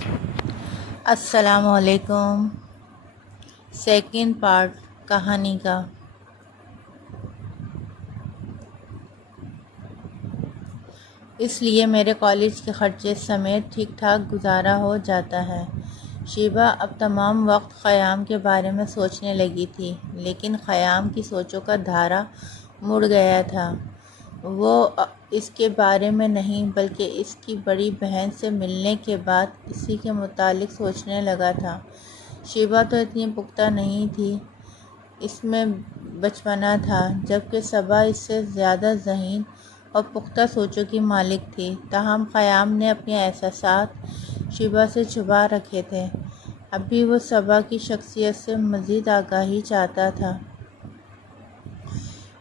السلام علیکم۔ Second part کہانی کا۔ اس لیے میرے کالج کے خرچے سمیت ٹھیک ٹھاک گزارا ہو جاتا ہے۔ شیبہ اب تمام وقت خیام کے بارے میں سوچنے لگی تھی، لیکن خیام کی سوچوں کا دھارا مڑ گیا تھا۔ وہ اس کے بارے میں نہیں بلکہ اس کی بڑی بہن سے ملنے کے بعد اسی کے متعلق سوچنے لگا تھا۔ شیبہ تو اتنی پختہ نہیں تھی، اس میں بچپنا تھا، جبکہ صبا اس سے زیادہ ذہین اور پختہ سوچوں کی مالک تھی۔ تاہم خیام نے اپنے احساسات شیبہ سے چھپا رکھے تھے۔ اب بھی وہ صبا کی شخصیت سے مزید آگاہی چاہتا تھا۔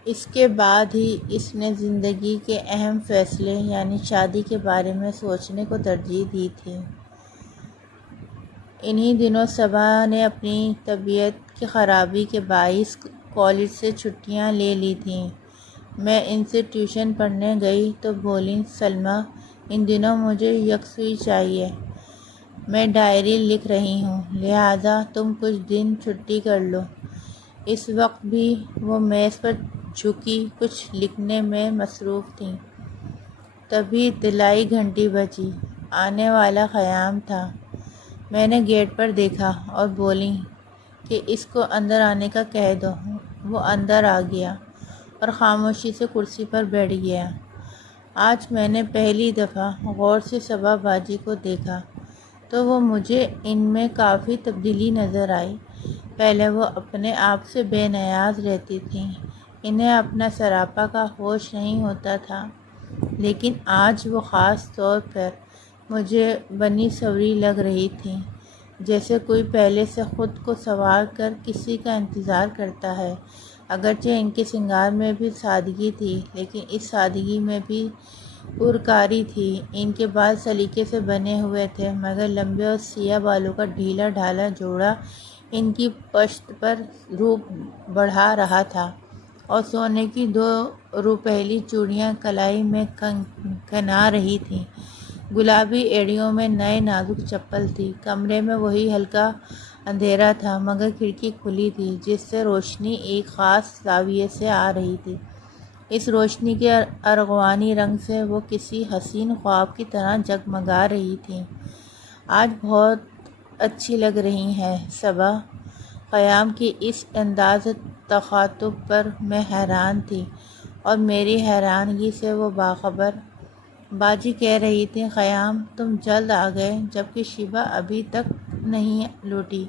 اس کے بعد ہی اس نے زندگی کے اہم فیصلے یعنی شادی کے بارے میں سوچنے کو ترجیح دی تھی۔ انہی دنوں صبا نے اپنی طبیعت کی خرابی کے باعث کالج سے چھٹیاں لے لی تھیں۔ میں ان سے ٹیوشن پڑھنے گئی تو بولیں، سلمیٰ ان دنوں مجھے یکسوئی چاہیے، میں ڈائری لکھ رہی ہوں، لہٰذا تم کچھ دن چھٹی کر لو۔ اس وقت بھی وہ میز پر جھکی کچھ لکھنے میں مصروف تھیں۔ تبھی اطلاعی گھنٹی بجی۔ آنے والا خیام تھا۔ میں نے گیٹ پر دیکھا اور بولیں کہ اس کو اندر آنے کا کہہ دو۔ وہ اندر آ گیا اور خاموشی سے کرسی پر بیٹھ گیا۔ آج میں نے پہلی دفعہ غور سے صبا باجی کو دیکھا تو وہ مجھے ان میں کافی تبدیلی نظر آئی۔ پہلے وہ اپنے آپ سے بے نیاز رہتی تھیں، انہیں اپنا سراپا کا ہوش نہیں ہوتا تھا، لیکن آج وہ خاص طور پر مجھے بنی سنوری لگ رہی تھیں، جیسے کوئی پہلے سے خود کو سنوار کر کسی کا انتظار کرتا ہے۔ اگرچہ ان کے سنگار میں بھی سادگی تھی، لیکن اس سادگی میں بھی پرکاری تھی۔ ان کے بال سلیقے سے بنے ہوئے تھے، مگر لمبے اور سیاہ بالوں کا ڈھیلا ڈھالا جوڑا ان کی پشت پر روپ بڑھا رہا تھا، اور سونے کی 2 روپہلی چوڑیاں کلائی میں کنکنا رہی تھیں۔ گلابی ایڑیوں میں نئے نازک چپل تھی۔ کمرے میں وہی ہلکا اندھیرا تھا، مگر کھڑکی کھلی تھی جس سے روشنی ایک خاص زاویے سے آ رہی تھی۔ اس روشنی کے ارغوانی رنگ سے وہ کسی حسین خواب کی طرح جگمگا رہی تھیں۔ آج بہت اچھی لگ رہی ہیں صبا۔ خیام کی اس انداز تخاطب پر میں حیران تھی اور میری حیرانگی سے وہ باخبر۔ باجی کہہ رہی تھیں، خیام تم جلد آ گئے، جبکہ شیبہ ابھی تک نہیں لوٹی۔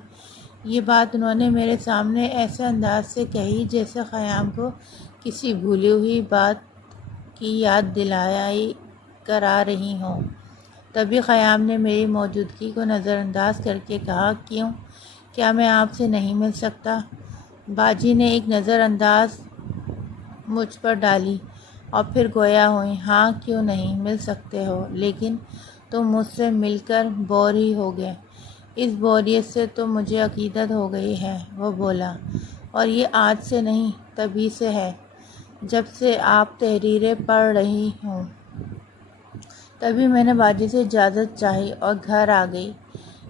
یہ بات انہوں نے میرے سامنے ایسے انداز سے کہی جیسے خیام کو کسی بھولی ہوئی بات کی یاد دلائی کرا رہی ہوں۔ تبھی خیام نے میری موجودگی کو نظر انداز کرکے کہا، کیوں، کیا میں آپ سے نہیں مل سکتا؟ باجی نے ایک نظر انداز مجھ پر ڈالی اور پھر گویا ہوئیں، ہاں کیوں نہیں، مل سکتے ہو، لیکن تم مجھ سے مل کر بور ہی ہوگے۔ اس بوریت سے تو مجھے عقیدت ہو گئی ہے، وہ بولا، اور یہ آج سے نہیں، تبھی سے ہے، جب سے آپ تحریریں پڑھ رہی ہوں۔ تبھی میں نے باجی سے اجازت چاہی اور گھر آ گئی۔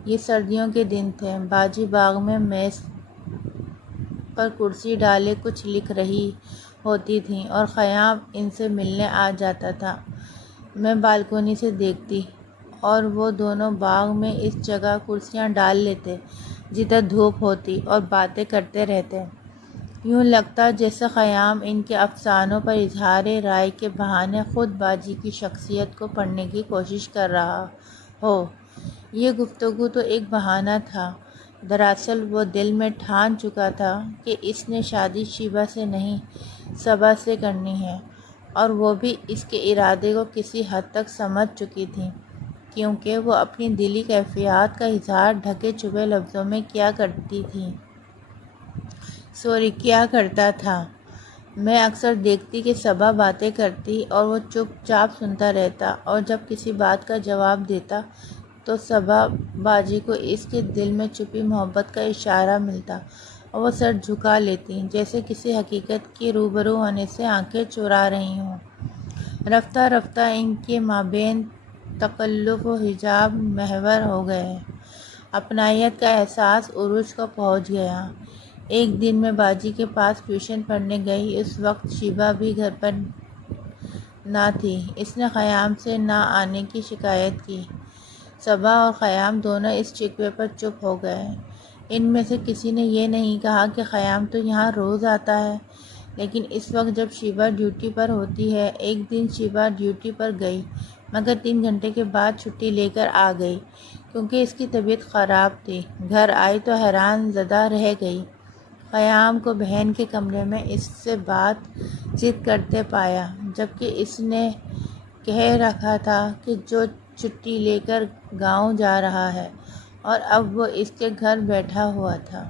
یہ سردیوں کے دن تھے۔ باجی باغ میں میز پر کرسی ڈالے کچھ لکھ رہی ہوتی تھیں اور خیام ان سے ملنے آ جاتا تھا۔ میں بالکونی سے دیکھتی اور وہ دونوں باغ میں اس جگہ کرسیاں ڈال لیتے جدھر دھوپ ہوتی اور باتیں کرتے رہتے۔ یوں لگتا جیسے خیام ان کے افسانوں پر اظہار رائے کے بہانے خود باجی کی شخصیت کو پڑھنے کی کوشش کر رہا ہو۔ یہ گفتگو تو ایک بہانہ تھا، دراصل وہ دل میں ٹھان چکا تھا کہ اس نے شادی شیبہ سے نہیں صبا سے کرنی ہے، اور وہ بھی اس کے ارادے کو کسی حد تک سمجھ چکی تھی، کیونکہ وہ اپنی دلی کیفیات کا اظہار ڈھکے چھپے لفظوں میں کیا کرتا تھا۔ میں اکثر دیکھتی کہ صبا باتیں کرتی اور وہ چپ چاپ سنتا رہتا، اور جب کسی بات کا جواب دیتا تو صبا باجی کو اس کے دل میں چھپی محبت کا اشارہ ملتا اور وہ سر جھکا لیتی، جیسے کسی حقیقت کے روبرو ہونے سے آنکھیں چرا رہی ہوں۔ رفتہ رفتہ ان کے مابین تکلف و حجاب محور ہو گئے۔ اپنائیت کا احساس عروج کو پہنچ گیا۔ ایک دن میں باجی کے پاس ٹیوشن پڑھنے گئی۔ اس وقت شیبہ بھی گھر پر نہ تھی۔ اس نے خیام سے نہ آنے کی شکایت کی۔ صبا اور خیام دونوں اس شکوے پر چپ ہو گئے۔ ان میں سے کسی نے یہ نہیں کہا کہ خیام تو یہاں روز آتا ہے، لیکن اس وقت جب شیبہ ڈیوٹی پر ہوتی ہے۔ ایک دن شیبہ ڈیوٹی پر گئی، مگر 3 گھنٹے کے بعد چھٹی لے کر آ گئی، کیونکہ اس کی طبیعت خراب تھی۔ گھر آئی تو حیران زدہ رہ گئی۔ خیام کو بہن کے کمرے میں اس سے بات چیت کرتے پایا، جبکہ اس نے کہہ رکھا تھا کہ جو چھٹی لے کر گاؤں جا رہا ہے، اور اب وہ اس کے گھر بیٹھا ہوا تھا۔